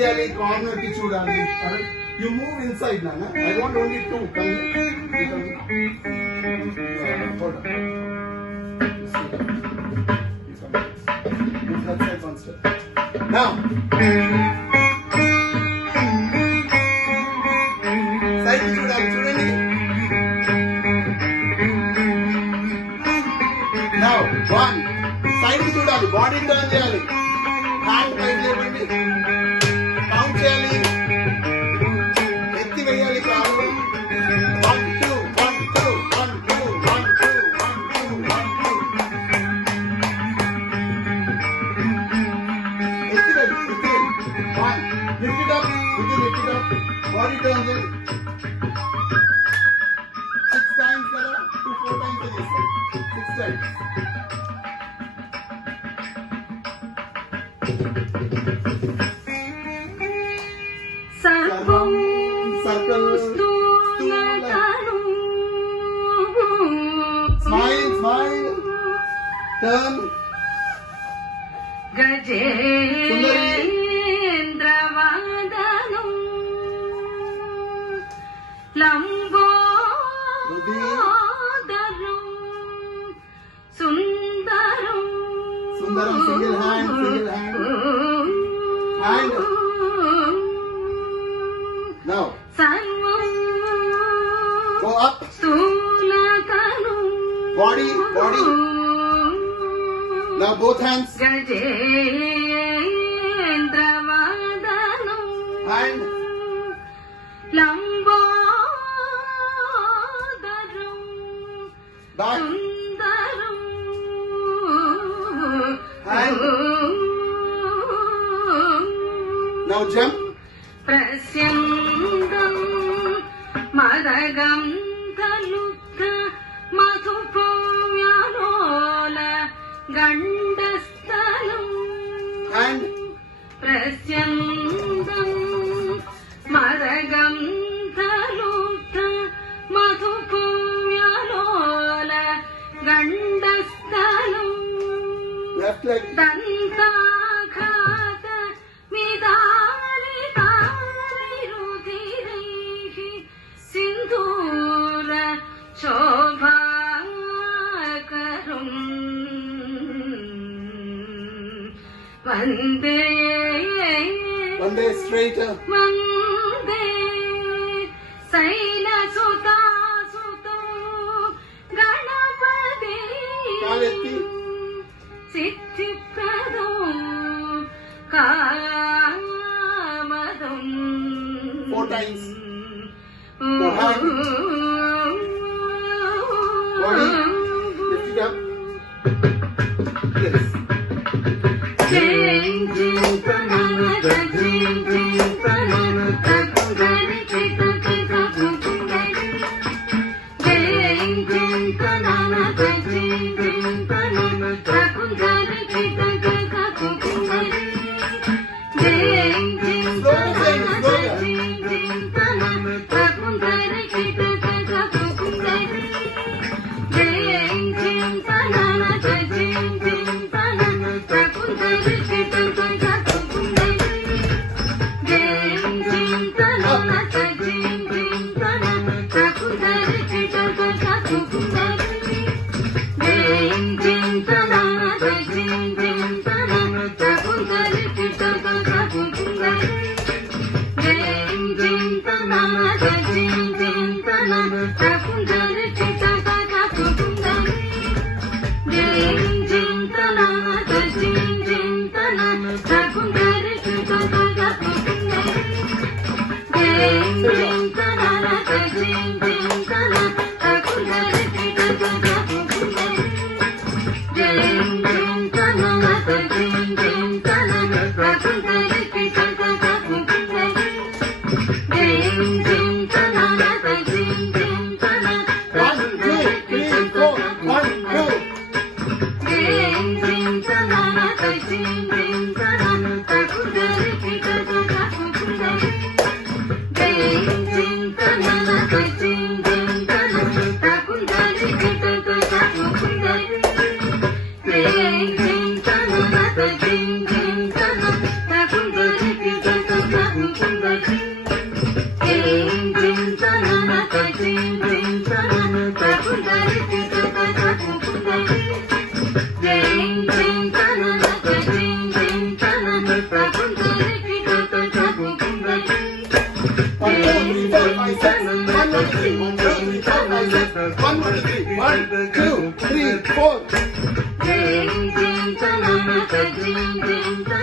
చేయాలి కార్నర్ కి చూడాలి. You move inside, Nana. I want only two. Come here. Hold on. Move that side one step. Now. Side ki చూడాలి చూడండి. Now, one. Side ki చూడాలి. Body turn చేయాలి. Hand పైకి లేపండి. Count చేయాలి. ఎత్తి వేయాలి కాలు. 1 2 1 2 1 2 1 2 1 2 1 2. ఎత్తి వేయాలి. 1. Lift it up. Lift it up. Body turns in. 6 times కదా. 2 4 times చేస్తాం. 6 times. Circle. Smile. Turn. Gajendravadanam Lambodaram Sundaram. Single hand. Hand. Now. Go up. Body. Now both hands. Gajendravadanam Hand. Lambodaram Back. Sundaram. Hand. Now jump. Prasyandam Madagam Talukta Madhupamyanola Gandastalam. Hand. Prasyandam Madagam Talukta Madhupamyanola Gandastalam. Left leg. Dantakhata midari tari rudiraihi sindura shobhakarum vande Straighter. Vande Sailasuta Sutam Ganapati Kaletti. Siddhipradam Kamadam. 4 times. Now hand. Body. Lift it up. Yes. Jing jing tanana jing jing tanana takungari kita kita takungari. Jing jing tanana jing jing tanana takungari kita kita takungari. Jing jing tanana jing jing tanana takungari kita kita takungari. Jing jing tanana jing jing tanana takungari kita kita takungari. Jing jing tanana jing jing tanana takungari kita kita takungari. Jing jing tanana jing jing tanana takungari kita kita takungari. Jing jing tanana jing jing tanana takungari kita kita takungari. Jing jing tanana jing jing tanana takungari kita kita takungari. Jing jing tanana jing jing tanana takungari kita kita takungari. Jing jing tanana jing jing tanana takungari kita kita takungari. Jing jing tanana jing jing tanana 1 2 3 4 1 2. Jing jing tanana jing jing tanana takungari kita kita takungari. Jing jing tanana jing jing tanana takungari kita kita takungari. Jing jing tanana jing jing tanana takungari kita kita One, two, three, four. Jing jing ta na na ta jing jing ta